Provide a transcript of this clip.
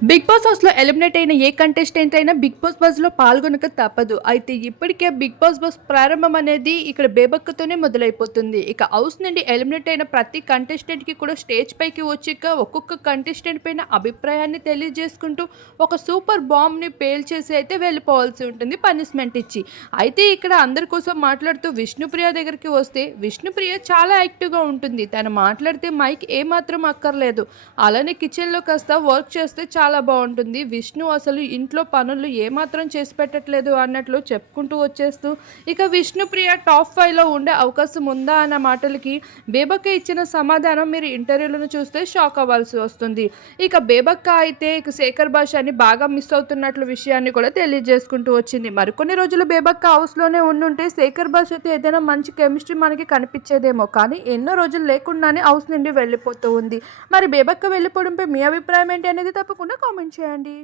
Big boss హౌస్లో eliminate అయిన ఏ కంటెస్టెంట్ అయినా బిగ్ బాస్ బస్లో పాల్గొనక తప్పదు. అయితే ఇప్పటికే బిగ్ బాస్ బస్ ప్రారంభం అనేది ఇక్కడ బేబక్కతోనే మొదలైపోతుంది. ఇక హౌస్ నుండి ఎలిమినేట్ అయిన ప్రతి కంటెస్టెంట్కి కూడా స్టేజ్ పైకి వచ్చాక ఒక్కొక్క కంటెస్టెంట్ పైన అభిప్రాయాన్ని తెలియజేసుకుంటూ ఒక సూపర్ బాంబ్ని పేల్చేసి అయితే వెళ్ళిపోవాల్సి ఉంటుంది పనిష్మెంట్ ఇచ్చి. అయితే ఇక్కడ అందరి కోసం మాట్లాడుతూ విష్ణుప్రియ దగ్గరికి వస్తే విష్ణుప్రియ చాలా యాక్టివ్గా ఉంటుంది. తను మాట్లాడితే మైక్ ఏమాత్రం అక్కర్లేదు. అలానే కిచెన్లో కాస్త వర్క్ చేస్తే చాలా చాలా బాగుంటుంది. విష్ణు అసలు ఇంట్లో పనులు ఏమాత్రం చేసి పెట్టట్లేదు అన్నట్లు చెప్పుకుంటూ వచ్చేస్తూ ఇక విష్ణుప్రియ టాప్ ఫైవ్లో ఉండే అవకాశం ఉందా అన్న మాటలకి బేబక్క ఇచ్చిన సమాధానం మీరు ఇంటర్వ్యూలను చూస్తే షాక్ అవ్వాల్సి వస్తుంది. ఇక బేబక్క అయితే ఇక శేఖర్ భాషని బాగా మిస్ అవుతున్నట్లు విషయాన్ని కూడా తెలియజేసుకుంటూ వచ్చింది. మరికొన్ని రోజులు బేబక్క హౌస్లోనే ఉండుంటే శేఖర్ భాష అయితే ఏదైనా మంచి కెమిస్ట్రీ మనకి కనిపించేదేమో కానీ ఎన్నో రోజులు లేకుండానే హౌస్ నుండి వెళ్ళిపోతూ ఉంది. మరి బేబక్క వెళ్ళిపోవడంపై మీ అభిప్రాయం ఏంటి అనేది తప్పకుండా కామెంట్ చేయండి